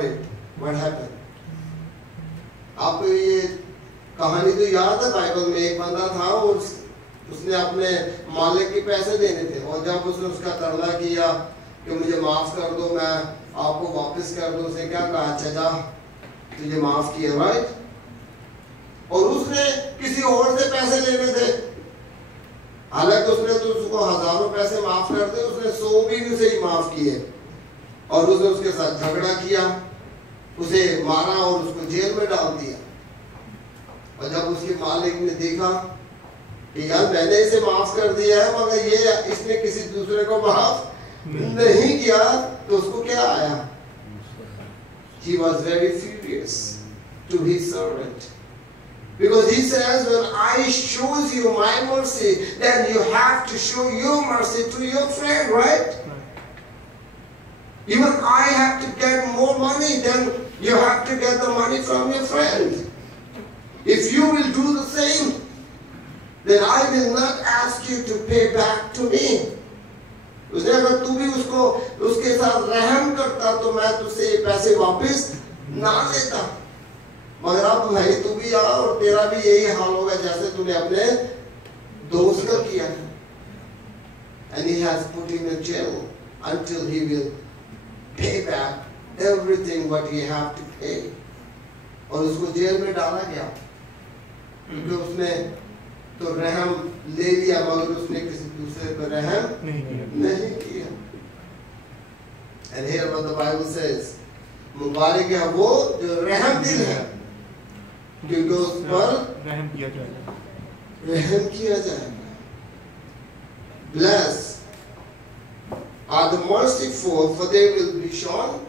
about it. What happened? आपको ये कहानी तो याद है बाइबल में, एक बंदा था और उसने अपने मालिक के पैसे देने थे और जब उसने उसका तरला किया कि मुझे माफ कर दो, मैं आपको वापस कर दूं, उसने क्या कहा, अच्छा जा तुझे माफ किया, राइट? और उसने किसी और से पैसे लेने थे, हालांकि उसने तो उसको हजारों पैसे माफ कर दे, उसने 100 भी उसे ही माफ किए और उसने उसके साथ झगड़ा किया, उसे मारा और उसको जेल में डाल दिया। और जब उसके मालिक ने देखा कि यार मैंने इसे माफ कर दिया है मगर ये इसने किसी दूसरे को माफ नहीं किया, तो उसको क्या आया? He was very furious to his servant. Because he says, when I shows you my mercy, then you have to show your mercy to your friend, right? Even I have to get more money, then you have to get the money from your friend. If you will do the same, then I will not ask you to pay back to me. उसने अगर तू भी उसके साथ रहम करता तो मैं तुझसे ये पैसे वापस ना लेता, मगर अब भाई तू भी आ और तेरा भी यही हाल होगा जैसे तूने अपने दोस्त का किया है। And he has put him in jail until he will pay back everything what he have to pay. और उसको जेल में डाला गया क्योंकि उसने तो रहम ले लिया मगर उसने किसी दूसरे पर रहम नहीं किया। And here what the Bible says, मुबारक है वो जो रहम दिल है क्योंकि उस पर रहम किया जाएगा। Blessed are the merciful, for they will be shown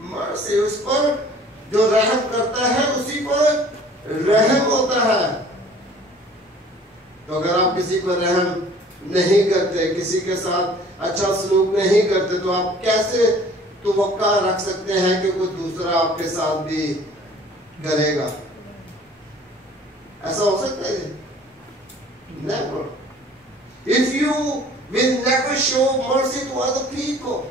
mercy. उस पर जो रहम करता है उसी पर रहम होता है। तो अगर आप किसी पर रहम नहीं करते, किसी के साथ अच्छा सलूक नहीं करते, तो आप कैसे तवक्का रख सकते हैं कि कोई दूसरा आपके साथ भी करेगा? ऐसा हो सकता है? Never. If you will never show mercy to other people,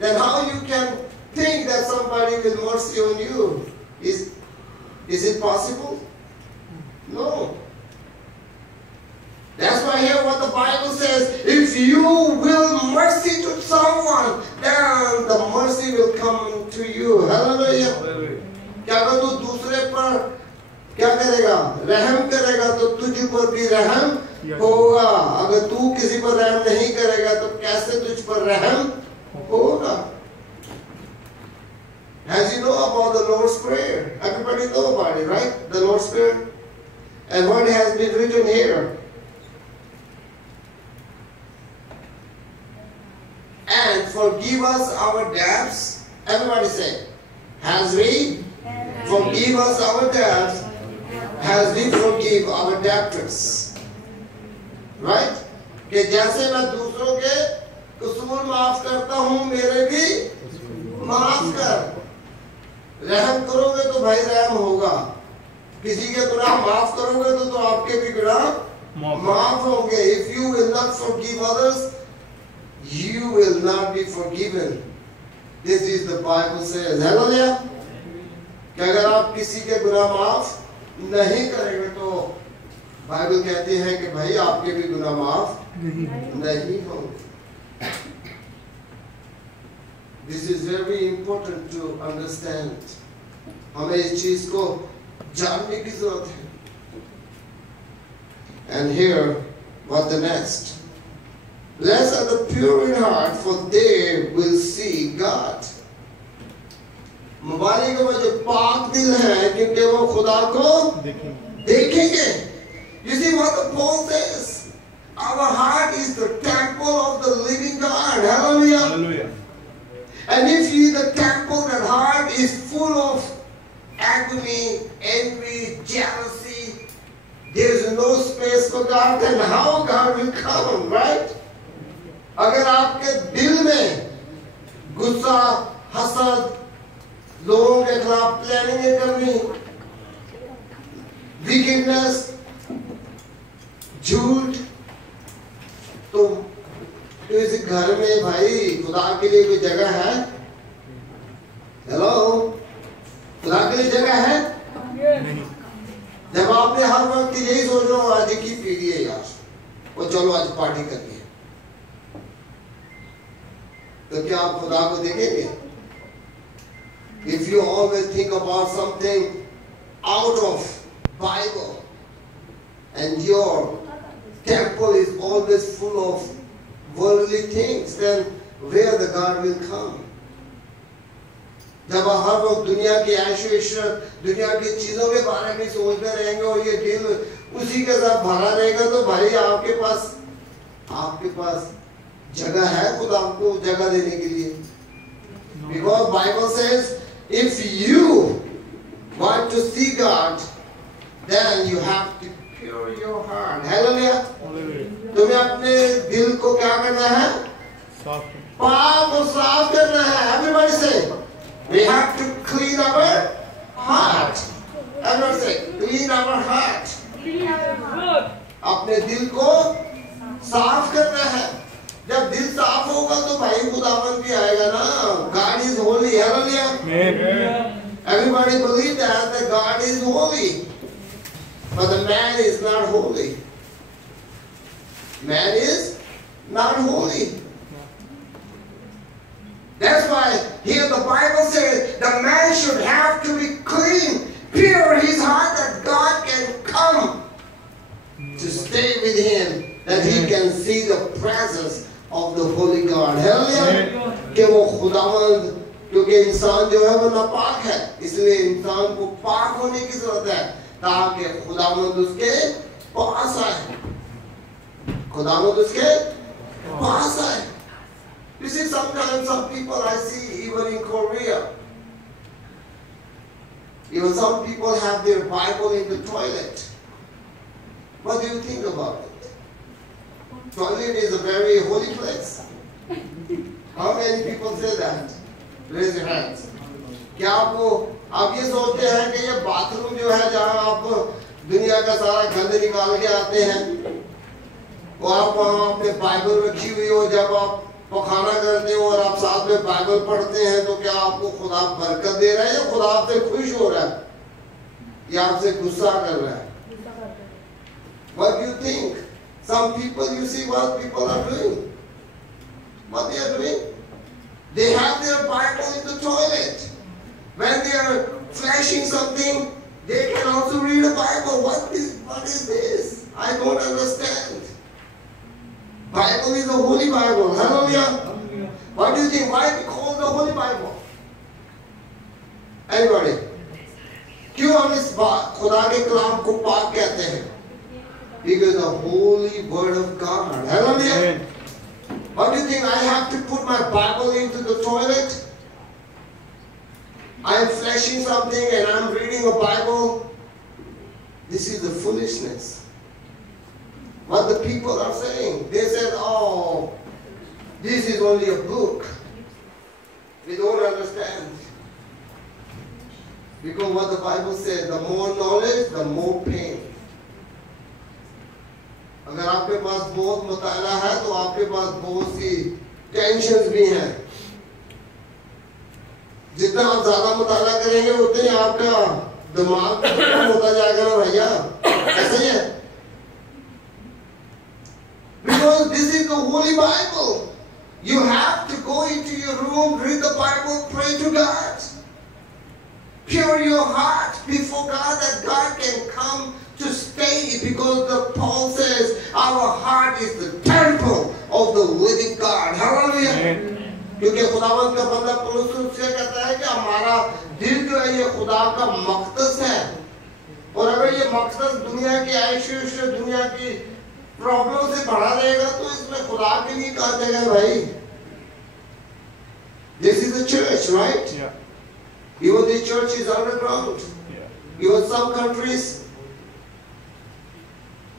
then how you can think that somebody will mercy on you? Is it possible? No. That's why here what the Bible says, if you will mercy to someone, then the mercy will come to you. Hallelujah. क्या अगर तू दूसरे पर क्या करेगा? रहम करेगा तो तुझ पर भी रहम होगा। अगर तू किसी पर रहम नहीं करेगा तो कैसे तुझ पर रहम होगा? As you know about the Lord's Prayer, everybody know about it, right? The Lord's Prayer. And what has been written here? And forgive us our debts. Everybody say, as we forgive us our debts, as we forgive our debtors. Right? कि जैसे मैं दूसरों के कसूर माफ करता हूँ, मेरे भी माफ कर। रहम करोगे तो भाई रहम होगा। किसी के गुनाह माफ करोगे तो आपके भी गुनाह माफ होंगे। If you will not forgive others, you will not be forgiven. This is the Bible says. Hallelujah. कि अगर आप किसी के गुनाह माफ नहीं करेंगे तो बाइबल कहती है कि भाई आपके भी गुनाह माफ नहीं होंगे। This is very important to understand. हमें इस चीज को जानने की जरूरत है। And here, what the next? Blessed are the pure in heart, for they will see God. मुबारक है वो जो पाक दिल है क्योंकि वो खुदा को देखेंगे। You see what the Paul says? Our heart is the temple of the living God. Hallelujah. Hallelujah. And if the temple, that heart is full of agony, envy, jealousy, there is no space for God, then how God will come, right? अगर आपके दिल में गुस्सा, हसद, लोगों के खिलाफ planning करनी, wickedness, झूठ, तो इस घर में भाई खुदा के लिए कोई जगह है? हेलो खुदा के लिए जगह है? जब आपने हर वक्त यही सोच रहे हो आज की पीढ़ी है यार, और चलो आज पार्टी करनी है, तो क्या आप खुदा को देखेंगे? If you always think about something out of Bible and your temple is always full of worldly things, then where the God will come? जब हर वक्त दुनिया की ऐश्वर्य, दुनिया की चीजों के बारे में सोचते रहेंगे और ये दिल उसी के साथ भरा रहेगा, तो भाई आपके पास जगह है खुदा आपको जगह देने के लिए? Because Bible says if you want to see God, then you have to pure your heart. Hallelujah. तुम्हें अपने दिल को क्या करना है? पाप और साफ करना है. Everybody say, we have to clean our heart. Everybody say, clean our heart. अपने दिल को साफ करना है. जब दिल साफ होगा तो भाई खुदावन भी आएगा ना. God is holy. Hallelujah. Everybody believe that God is holy, but the man is not holy. Man is not holy. That's why here the Bible says the man should have to be clean, pure his heart, that God can come to stay with him, that he can see the presence of the Holy God. Hallelujah. कि वो खुदावंद, क्योंकि इंसान जो है वो नापाक है, इसलिए इंसान को पाक होने की जरूरत है ताकि खुदावंद उसके पास आए. खुदावंद उसके पास आए. You see, sometimes some people I see even in Korea, even some people have their Bible in the toilet. What do you think about it? Toilet is a very holy place. How many people say that? Raise your hands. क्या आप ये सोचते हैं कि ये bathroom जो है जहाँ आप दुनिया का सारा गंद निकाल के आते हैं, वो आप वहाँ अपने बाइबल रखी हुई हो, जब आप पखाना करते हो और आप साथ में बाइबल पढ़ते हैं, तो क्या आपको खुदा बरकत दे रहा है या खुदा आपसे खुश हो रहा है या आपसे गुस्सा कर रहा है? What do you think? Some people, you see what people are doing. What they are doing? They have their Bible in the toilet. When they are flashing something, they can also read a Bible. What is this? I don't understand. Bible is the Holy Bible. Hallelujah. What do you think? Why we call the Holy Bible? Anybody? क्यों हम इस खुदा के कलाम को पाक कहते हैं? Because the Holy Word of God. Hallelujah. What do you think? I have to put my Bible into the toilet? I am flashing something and I am reading a Bible. This is the foolishness. What the people are saying. They said, oh, this is only a book. We don't understand. Because what the Bible said, the more knowledge, the more pain. अगर आपके पास बहुत मुताला है तो आपके पास बहुत सी tensions भी हैं. जितना आप ज्यादा मुताला करेंगे उतने ही आपका दिमाग कम होता जाएगा ना भैया. ऐसा ही है. Because this is the Holy Bible. You have to go into your room, read the Bible, pray to God. Pure your heart before God, that God can come to stay, because Paul says our heart is the temple of the living God. Hallelujah. क्योंकि खुदावंद का बंदा पौलुस उससे कहता है कि हमारा दिल जो है ये खुदा का मकदस है, और अगर ये मकदस दुनिया की ऐश्वर्य, दुनिया की प्रॉब्लम से भरा रहेगा तो इसमें खुदा के लिए कहा जगह है भाई. This is the church, right? Yeah. Even the church is underground. Yeah. Even some countries,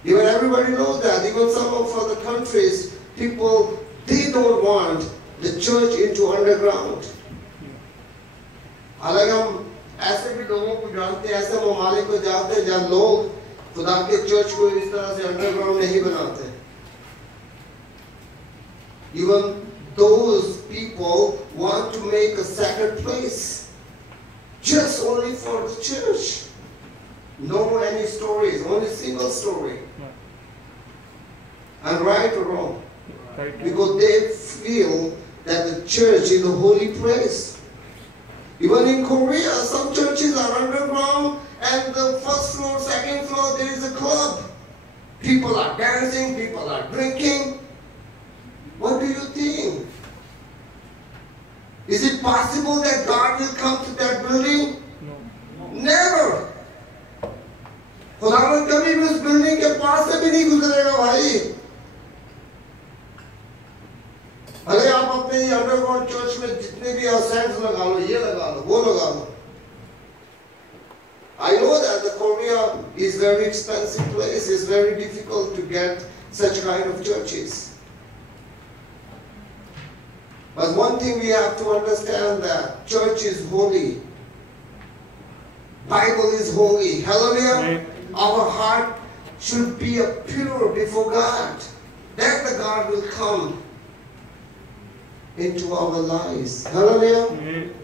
even everybody knows that. Even some of other countries, people, they don't want the church into underground. हालांकि हम ऐसे भी लोगों को जानते हैं, ऐसे ममालिक को जानते हैं जहाँ लोग खुदा के चर्च को इस तरह से अंडरग्राउंड नहीं बनाते. Even those people want to make a second place. just only for the church. No any stories, only single story. And right or wrong? Right. Because they feel that the church is a holy place. Even in Korea, some churches are underground and the first floor, second floor, there is a club. People are dancing, people are drinking. What do you think? Is it possible that God will come to that building? No. Never. खुदावंद कभी भी उस building के पास से भी नहीं गुजरेगा भाई। अरे आप अपने अंडरग्राउंड चर्च में जितने भी सेंट्स लगा लो, ये लगा लो, वो लगा लो। I know that the Korea is very expensive place. It's very difficult to get such kind of churches. But one thing we have to understand that church is holy. Bible is holy. Hallelujah. Our heart should be pure before God. Then the God will come into our lives. Hallelujah.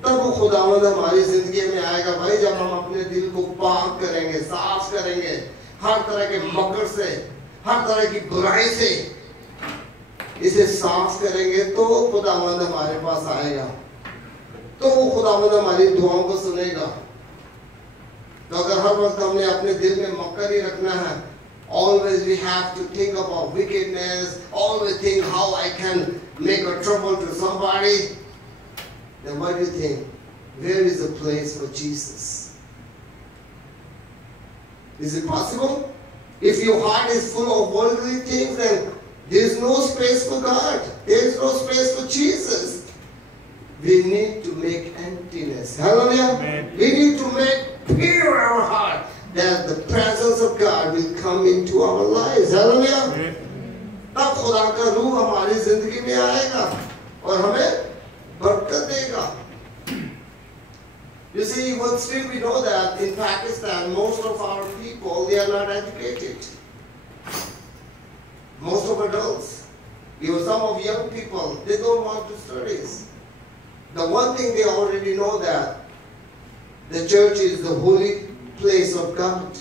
तब वो खुदावंद हमारी जिंदगी में आएगा भाई, जब हम अपने दिल को पाक करेंगे, साफ करेंगे, हर तरह के मकर से, हर तरह की बुराई से इसे साफ करेंगे, तो खुदावंद हमारे पास आएगा, तो वो खुदावंद हमारी दुआओं को सुनेगा। तो अगर हर वक्त हमने अपने दिल में मकर ही रखना है, always we have to think about wickedness, always think how I can make a trouble to somebody, then what do you think? Where is the place for Jesus? Is it possible? If your heart is full of worldly things, then there is no space for God. There is no space for Jesus. We need to make emptiness. Hallelujah. Amen. We need to make pure our heart, that the presence of God will come into our lives. Hallelujah. तब खुदा का रूह हमारी जिंदगी में आएगा और हमें बरकत देगा. You see, but still we know that in Pakistan, most of our people, they are not educated. Most of adults, even some of young people, they don't want to study. The one thing they already know that the church is the holy place of God.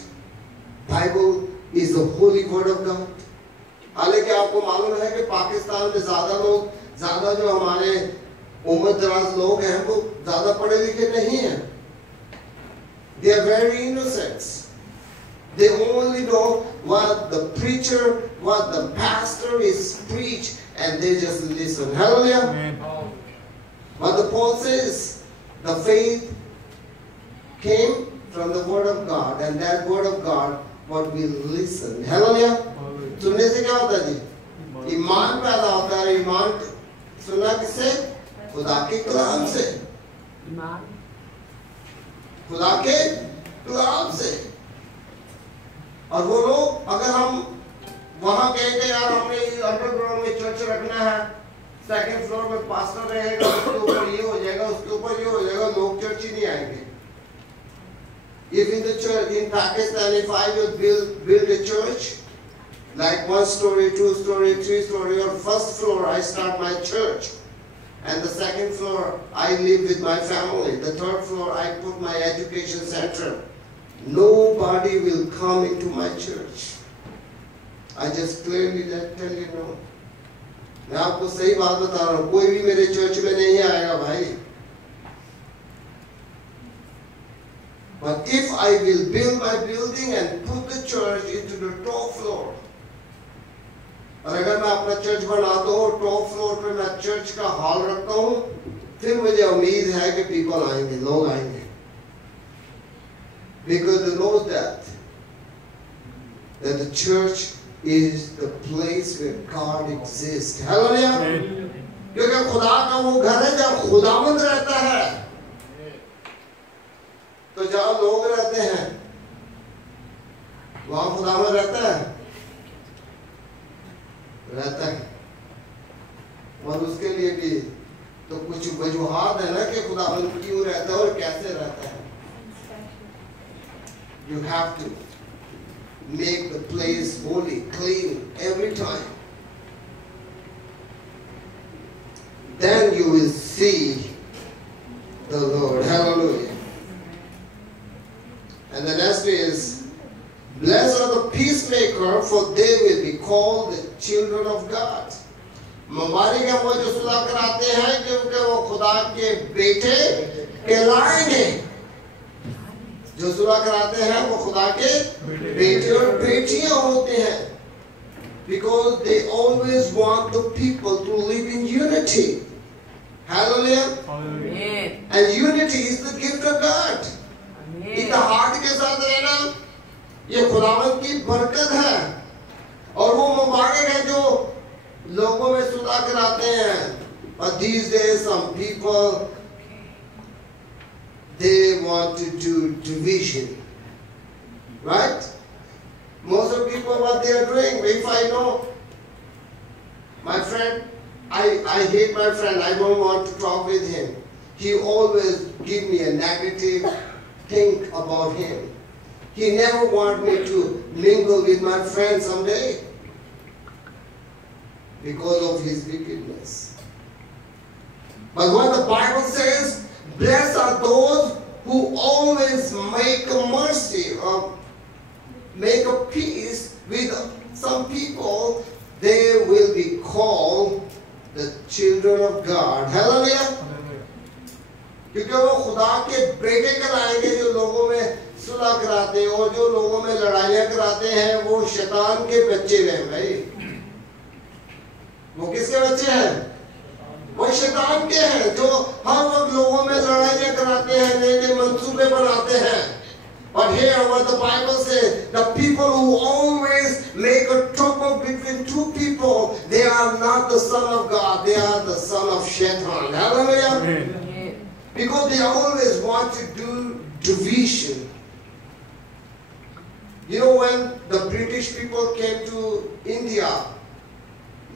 Bible is the holy word of God. हालांकि आपको मालूम है कि पाकिस्तान में ज़्यादा जो हमारे उम्र दराज लोग हैं वो ज़्यादा पढ़े लिखे नहीं हैं. They are very innocent. They only know what the preacher, what the pastor is preach, and they just listen. Hallelujah. Amen. What the Paul says, the faith came from the word of God, and that word of God, what we listen. Hallelujah. सुनने से क्या होता है जी? ईमान पैदा होता है. ईमान सुना किससे? खुदा के कलाम से. खुदा के कलाम से. और वो लोग, अगर हम वहां कहेंगे यार हमने अंडरग्राउंड में चर्च रखना है, सेकंड फ्लोर में पास्टर रहेगा, उसके ऊपर ये हो जाएगा, उसके ऊपर ये हो जाएगा, लोग चर्च ही नहीं आएंगे. If in the church in Pakistan, if I would build a church, like 1 story, 2 story, 3 story, or first floor I start my church, and the second floor I live with my family, the third floor I put my education center, nobody will come into my church. I just clearly tell you no. मैं आपको सही बात बता रहा हूँ, कोई भी मेरे चर्च में नहीं आएगा भाई. But if I will build my building and put the church into the top floor, और अगर मैं अपना चर्च बनाता हूँ, टॉप फ्लोर पे मैं चर्च का हॉल रखता हूँ, फिर मुझे उम्मीद है कि पीपल आएंगे, लोग आएंगे. Because they know that the church is the place where God exists. Hallelujah. क्योंकि खुदा का वो घर है जहाँ खुदावंद रहता है. तो जहाँ लोग रहते हैं वहाँ खुदावंद रहता है. और उसके लिए भी तो कुछ वजूहात है ना कि खुदावंद क्यों रहता है और कैसे रहता है. You have to make the place holy, clean every time. Then you will see the Lord. Hallelujah. are the peacemaker, for they will be called the children of God. मुबारक है वो जो सुलह कराते हैं, क्योंकि वो खुदा के बेटे कहलाएंगे। जो सुलह कराते हैं वो खुदा के बेटे और बेटियां होते हैं, because they always want the people to live in unity. Hallelujah. Amen. And unity is the gift of God. इत्तेहाद के साथ रहना ये खुदावंद की बरकत है, और वो मुबारक है जो लोगों में सुलह कराते हैं। But these days some people, they want to do division, right? Most of the people, what they are doing, if I know my friend, I hate my friend, I don't want to talk with him. He always give me a negative thing about him. He never want me to mingle with my friend someday because of his wickedness. But what the Bible says, blessed are those who always make a mercy or make a peace with some people. They will be called the children of God. Hallelujah. क्योंकि वो खुदा के बेटे कहलाएंगे जो लोगों में सुलह कराते हैं, और जो लोगों में लड़ाइयाँ कराते हैं वो शैतान के बच्चे हैं भाई। वो किसके बच्चे हैं? वो शैतान के हैं, जो हर वक्त लोगों में लड़ाइयाँ कराते हैं, नए नए मंसूबे बनाते हैं। But here what the Bible says, the people who always make a trouble between two people, they are not the son of God, they are the son of Shaitan. Hallelujah. Amen. Because they always want to do division. You know, when the British people came to India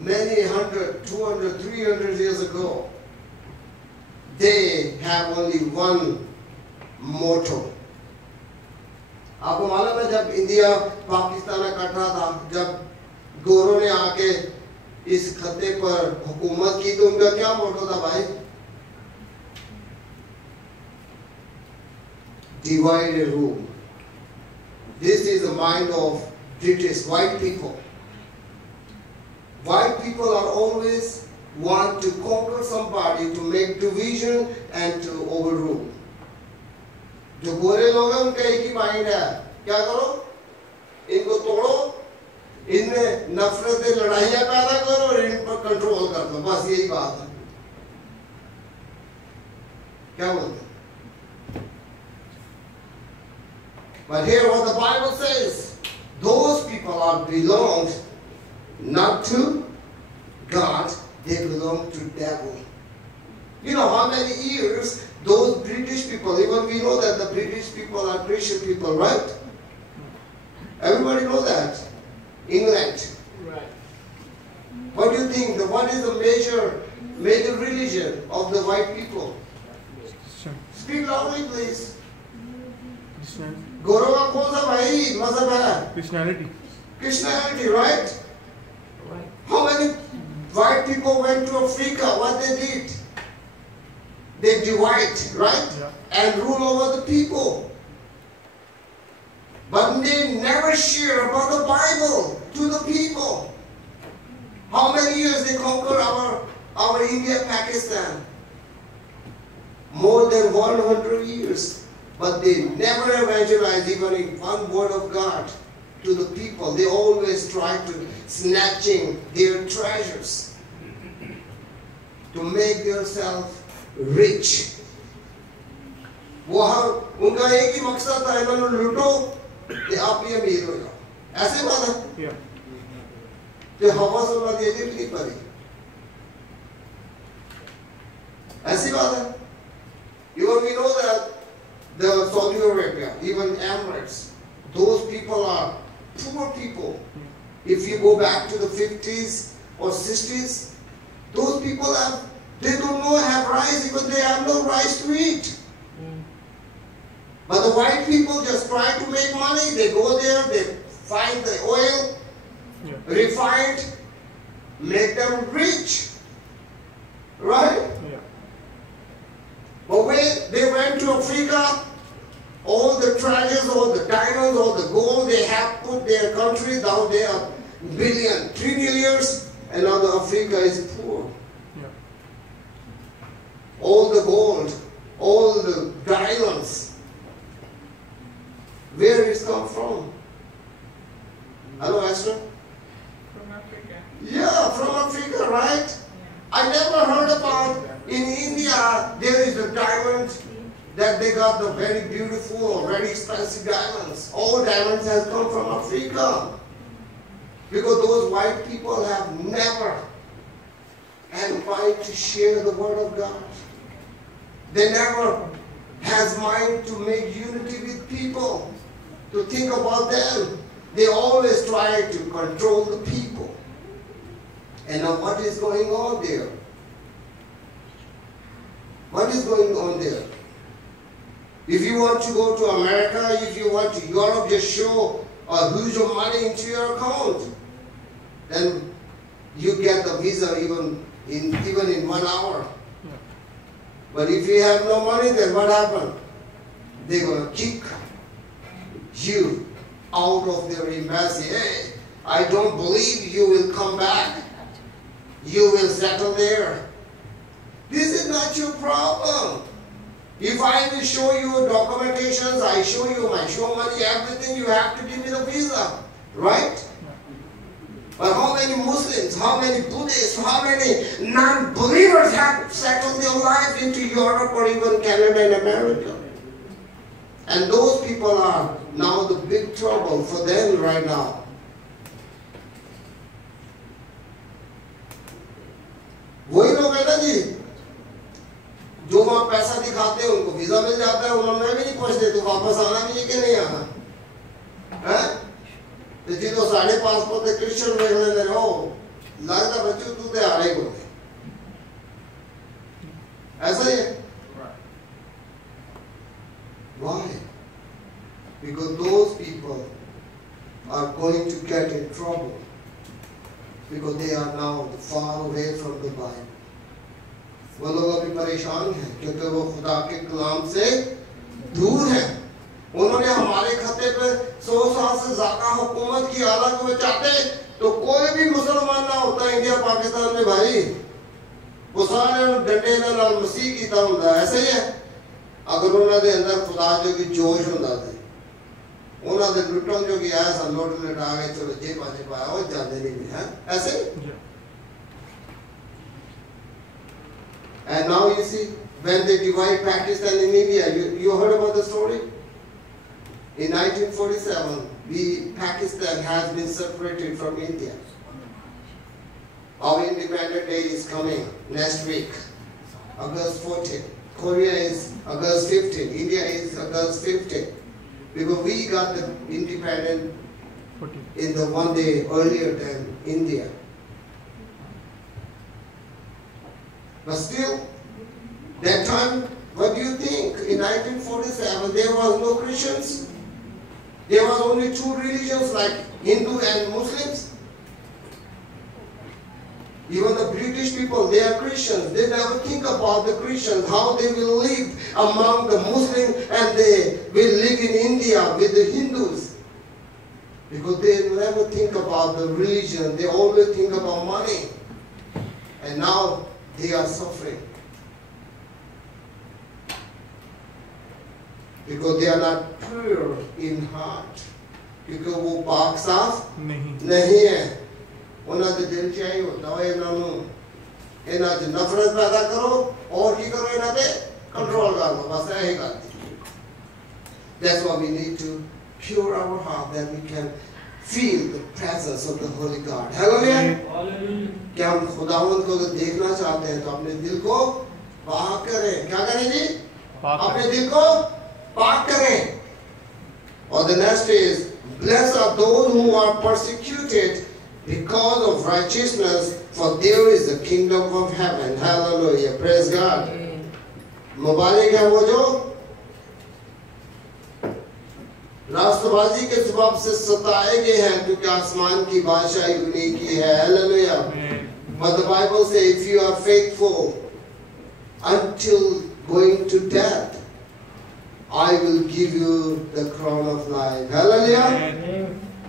many 100, 200, 300 years ago, they have only one motto. आपको मालूम है जब India Pakistan इकट्ठा था, जब गोरों ने आके इस खत्ते पर हुकूमत की, तो उनका क्या मोटो था भाई? Divide and rule. This is the mind of British white people. White people are always want to conquer somebody, to make division and to overrule. जो गोरे लोग हैं उनका एक ही माइंड है, क्या करो? इनको तोड़ो, इनमें नफरतें लड़ाइयाँ पैदा करो और इन पर कंट्रोल कर दो, बस यही बात है। क्या बोलते हैं? But here what the Bible says, those people are belonged not to God, they belong to devil. You know how many years those British people, even we know that the British people are Christian people, right? Everybody know that. England. Right. What do you think? What is the major religion of the white people? Speak loudly, please. गोरों का कौन सा भाई मज़हब है? Christianity. Christianity, right? Right. How many white people went to Africa? What they did? They divide, right? Yeah. And rule over the people. But they never share about the Bible to the people. How many years they conquer our India, Pakistan? More than 100 years. But they never evangelize even in one word of God to the people. They always try to snatching their treasures to make themselves rich. वो हर उनका एक ही मकसद था, इन्होंने लूटो कि आप भी अमीर हो जाओ, ऐसे बात है। जो हवा सुनना देने भी नहीं पड़ी, ऐसी बात है। Even we know that the Saudi Arabia, even Emirates, those people are poor people. If you go back to the 50s or 60s, those people they don't know have rice because they have no rice to eat. But the white people just try to make money. They go there, they find the oil, refined, make them rich. Right? Yeah. But when they went to Africa, all the treasures, all the diamonds, all the gold, they have put their country down there, billion, trillionaires, and now Africa is poor. Yeah. All the gold, all the diamonds, where it's come from? Hello, Esther? From Africa. Yeah, from Africa, right? I never heard about in India there is a diamond that they got the very beautiful or very expensive diamonds. All diamonds has come from Africa. Because those white people have never had mind to share the word of God. They never has mind to make unity with people, to think about them. They always try to control the people. And now what is going on there? What is going on there? If you want to go to America, if you want to Europe, just show a huge of money into your account. Then you get the visa even in 1 hour. But if you have no money, then what happens? They're going to kick you out of their embassy. Hey, I don't believe you will come back. You will settle there. This is not your problem. If I will show you documentations, I show you my show money, everything, you have to give me the visa. Right? But how many Muslims, how many Buddhists, how many non-believers have settled their life into Europe or even Canada and America? And those people are now the big trouble for them right now. वही लोग है ना जी, जो वहाँ पैसा दिखाते हैं उनको वीजा मिल जाता है, उन्होंने भी नहीं पूछते तो वापस आना भी है कि नहीं आना, हैं? तो जी तो साढ़े पासपोर्ट ते क्रिश्चियन वेख लेंदे ने, ओ लगता बच्चों तू ते आ रही को नहीं, ऐसा ही है? Why? Because those people are going to get in trouble. Because they are now far away from the Bible. वो लोग अभी परेशान हैं क्योंकि वो खुदा के कलाम से दूर हैं. उन्होंने हमारे खत्ते पे 100 साल से ज़्यादा हुकूमत की, हालांकि वो चाहते तो कोई भी मुसलमान ना होता इंडिया पाकिस्तान में भाई. वो सारे डंडे नाल मसीह कीता हुंदा, ऐसे ही है. अगर उन्होंने अंदर खुदा जो की जोश हुंदा थे, उन्होंने लुटों जो की आया सन लुट लटा के चलो जेबा जेबा वो जाते नहीं भी हैं, ऐसे. And now you see, when they divide Pakistan and India, you heard about the story? In 1947, Pakistan has been separated from India. Our Independence Day is coming next week, August 14. Korea is August 15. India is August 15. Because we got the independence in the one day earlier than India. But still, that time, what do you think? In 1947, there was no Christians. There was only two religions like Hindu and Muslims. Even the British people, they are Christians. They never think about the Christians, how they will live among the Muslims and they will live in India with the Hindus. Because they never think about the religion. They always think about money. And now they are suffering. Because they are not pure in heart. Because वो पाक साफ नहीं है. उन्हें तो दिल चाहिए होता है इन्हें जो नफरत पैदा करो और की करो इन्हें दे कंट्रोल कर लो बस यही करती. That's why we need to pure our heart that we can feel the presence of the Holy God. Hallelujah. क्या हम खुदावंद को अगर देखना चाहते हैं तो अपने दिल को पाक करें. क्या करें जी? अपने दिल को पाक करें. Or the next is, blessed are those who are persecuted because of righteousness, for there is the kingdom of heaven. Hallelujah. Praise God. मुबारक है वो जो राष्ट्रवादी के जवाब से सताए गए हैं क्योंकि आसमान की बादशाही उन्हीं की है. Hallelujah. But the Bible says, if you are faithful until going to death, I will give you the crown of life. Hallelujah.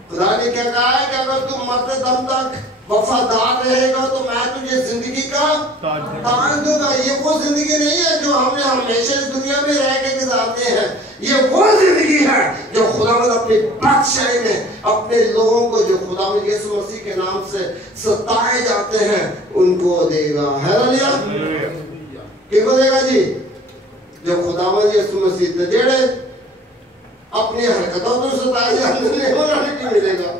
खुदा ने क्या कहा है कि अगर तू मरते दम तक वफादार रहेगा तो मैं तुझे जिंदगी का ताज दूंगा। ये वो जिंदगी नहीं है जो हमने हमेशा इस दुनिया में रह के गुजारनी है। ये वो जिंदगी है जो खुदावंद अपनी बादशाही में अपने लोगों को जो खुदावंद यीशु मसीह के नाम से सताए जाते हैं उनको देगा। हालेलुया। किसको देगा जी? जो खुदावंद यीशु मसीह ते जेड़े अपनी हरकतों को सताए जाते हैं उन्हें क्या मिलेगा?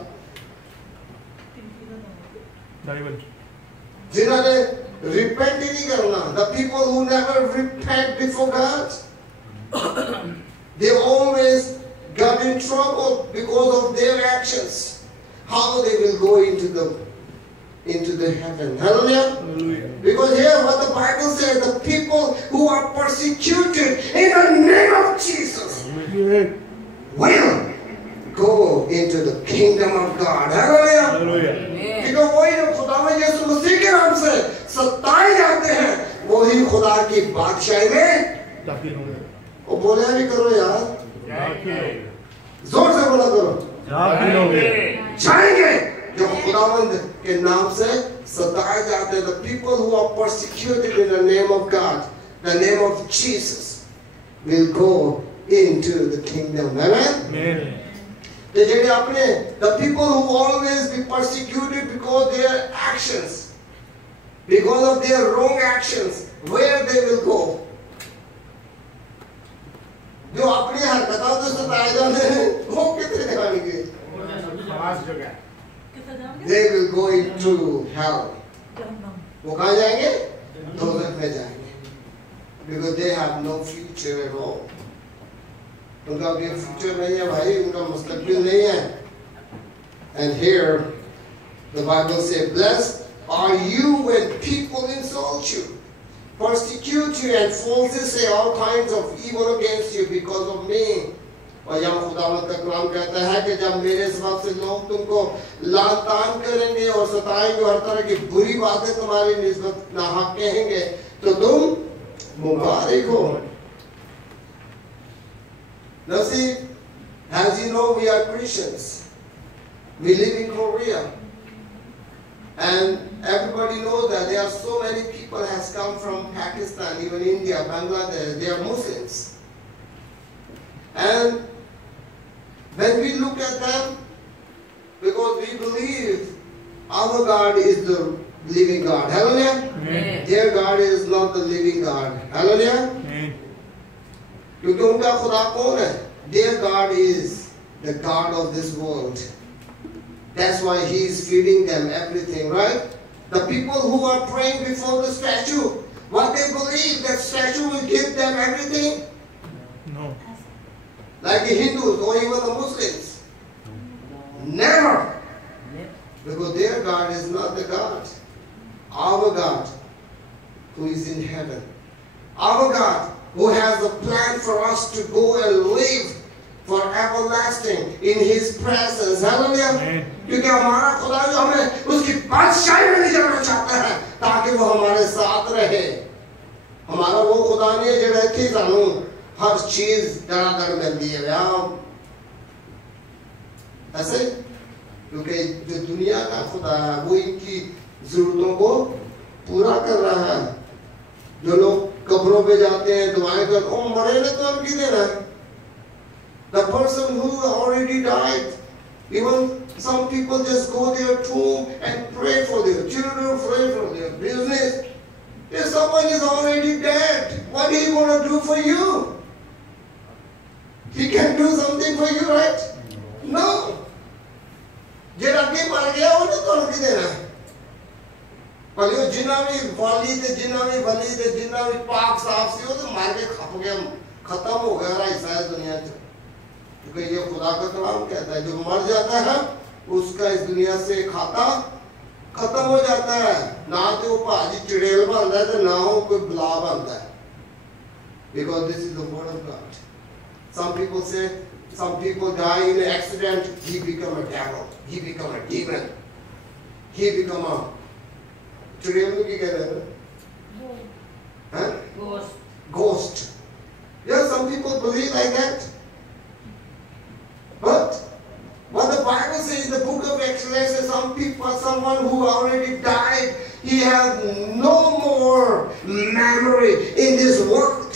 जिन्होंने रिपेंट ही नहीं करना, the people who never repent before God, they always got in trouble because of their actions. How they will go into the heaven? Hallelujah. Because here what the Bible says, the people who are persecuted in the name of Jesus will go into the kingdom of God. Hallelujah. because वही जो खुदा में यीशु मसीह के नाम से सताए जाते हैं वही खुदा की बादशाही में दाखिल होंगे। वो बोले भी करो यार, जोर से बोला करो, जाएंगे जो खुदावंद के नाम से सताए जाते हैं। The people who are persecuted in the name of God, the name of Jesus, will go into the kingdom. Amen. The people who always be persecuted because their actions, because of their wrong actions, where they will go? जो अपनी हरकतों से सताए जाते हैं वो कितने जाएंगे? They will go into hell. वो कहाँ जाएंगे? दोज़ख में जाएंगे. Because they have no future at all. उनका कोई फ्यूचर नहीं है भाई, उनका मुस्तकबिल नहीं है। And here the Bible says, blessed are you when people insult you, persecute you and falsely say all kinds of evil against you because of me. और यहाँ खुदावंद का कलाम कहता है कि जब मेरे सबब से लोग तुमको लातान करेंगे और सताएंगे और हर तरह की बुरी बातें तुम्हारी निस्बत नाहक कहेंगे तो तुम मुबारक हो। Now see, as you know, we are Christians. We live in Korea. And everybody knows that there are so many people has come from Pakistan, even India, Bangladesh. They are Muslims. And when we look at them, because we believe our God is the living God. Hallelujah. Amen. Their God is not the living God. Hallelujah. Amen. क्योंकि उनका खुदा कौन है? Their God is the God of this world. That's why He is feeding them everything, right? The people who are praying before the statue, what they believe that statue will give them everything? No. Like the Hindus or even the Muslims. Never. Because their God is not the God. Our God who is in heaven. Our God who has a plan for us to go and live for everlasting in His presence. Hallelujah. क्योंकि हमारा खुदा जो हमें उसकी बादशाही में ले जाना चाहता है ताकि वो हमारे साथ रहे। हमारा वो खुदा नहीं है जो रहती जानू हर चीज दरादर मिलती है यार ऐसे, क्योंकि जो दुनिया का खुदा है वो इनकी जरूरतों को पूरा कर रहा है। जो लोग कब्रों पे जाते हैं दुआएं कर मरे ने तो उनकी देना है। The person who already died, even some people just go to their tomb and pray for their children, pray for their business. If someone is already dead, what are you going to do for you? He can do something for you, right? No. जेड़ा के मर गया उन्हें तो उनकी देना है। पर यो जिन्ना भी वाली थे, जिन्ना भी वली थे, जिन्ना भी पाक साफ सी हो तो मार के खप गया, खत्म हो गया ऐसा है दुनिया से। क्योंकि ये खुदा का कलाम कहता है जो मर जाता है उसका इस दुनिया से खाता खत्म हो जाता है। ना तो वो भाजी चिड़ेल बनता है तो ना वो कोई बला बनता है। Because this is the word of God. Some people say, some people die in an accident, he become a devil, he become a demon, he become a चिड़ेल की कहते हैं, ghost. Yeah, some people believe like that. But what the Bible says in the book of Exodus, some people, someone who already died, he has no more memory in this world.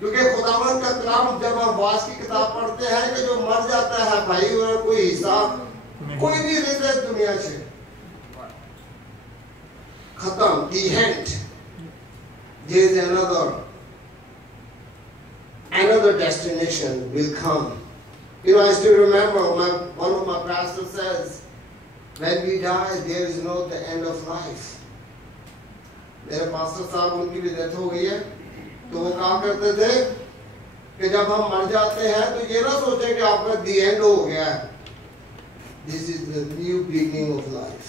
क्योंकि खुदावंद का कलाम जब हम वास की किताब पढ़ते हैं कि जो मर जाता है भाई और कोई हिसाब कोई भी रहता है दुनिया से खत्म, the end. There is another destination will come. You know, I still remember one of my pastors says, when we die, there is no the end of life. मेरे पास्टर साहब उनकी भी डेथ हो गई है, तो वो कहा करते थे कि जब हम मर जाते हैं तो ये ना सोचें कि आपका the end हो गया है. This is the new beginning of life.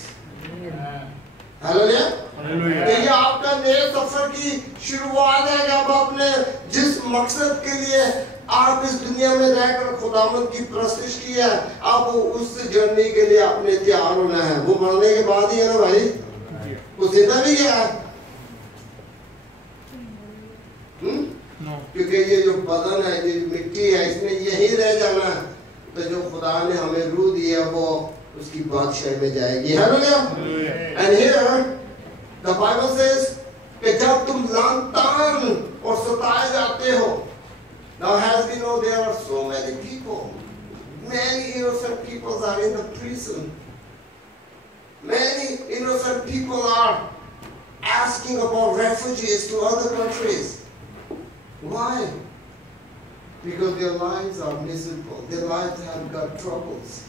Hallelujah. तो ये आपका नए सफर की शुरुआत है कि आप अपने जिस मकसद के लिए आप इस दुनिया में रहकर खुदावंद की प्रस्तिश की है, आप उस जर्नी के लिए अपने तैयार होना है. वो मरने के बाद ही है ना भाई, वो जिंदा भी गया है. क्योंकि ये जो बदन है, ये मिट्टी है, इसमें यही रह जाना है. तो जो खुदा ने हमें रूह दी है वो उसकी बादशाही में जाएगी. Hallelujah. And here the Bible says कि जब तुम लांतान और सताए जाते हो, now as we know there are so many people, many innocent people are in the prison. Many innocent people are asking about refugees to other countries. Why? Because their lives are miserable. Their lives have got troubles.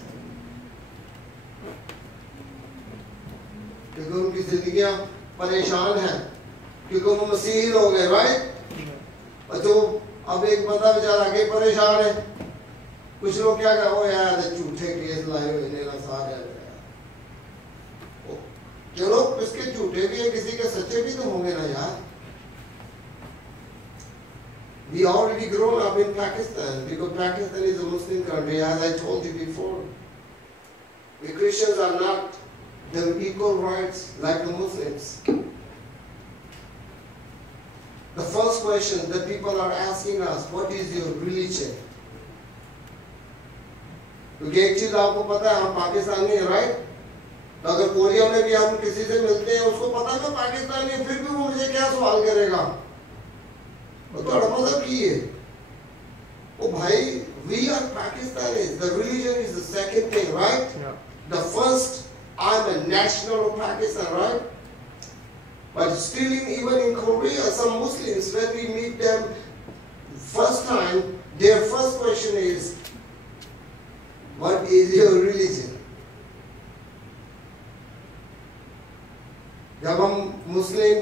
क्योंकि उनकी जिंदगियां परेशान हैं, क्योंकि वो मसीही लोग हैं, राइट? और जो अब एक बंदा बेचारा आगे परेशान है, कुछ लोग क्या कहो यार झूठे केस लाए हुए ने ना सारे, चलो इसके झूठे भी हैं, किसी के सच्चे भी तो होंगे ना यार. We already grown up in Pakistan because Pakistan is a Muslim country, as I told you before. We Christians are not the equal rights like the Muslims. The first question that people are asking us, what is your religion? क्योंकि एक चीज आपको पता है, हम पाकिस्तानी हैं, right? तो अगर कोरिया में भी हम किसी से मिलते हैं, उसको पता है मैं पाकिस्तानी हूं, फिर भी वो मुझे क्या सवाल करेगा? वो तो मतलब की है. ओ भाई, we are Pakistanis. The religion is the second thing, right? Yeah. The first, I'm a national of Pakistan, right? But still, even in Korea, some Muslims, when we meet them first time, their first question is, what is your religion? जब हम मुस्लिम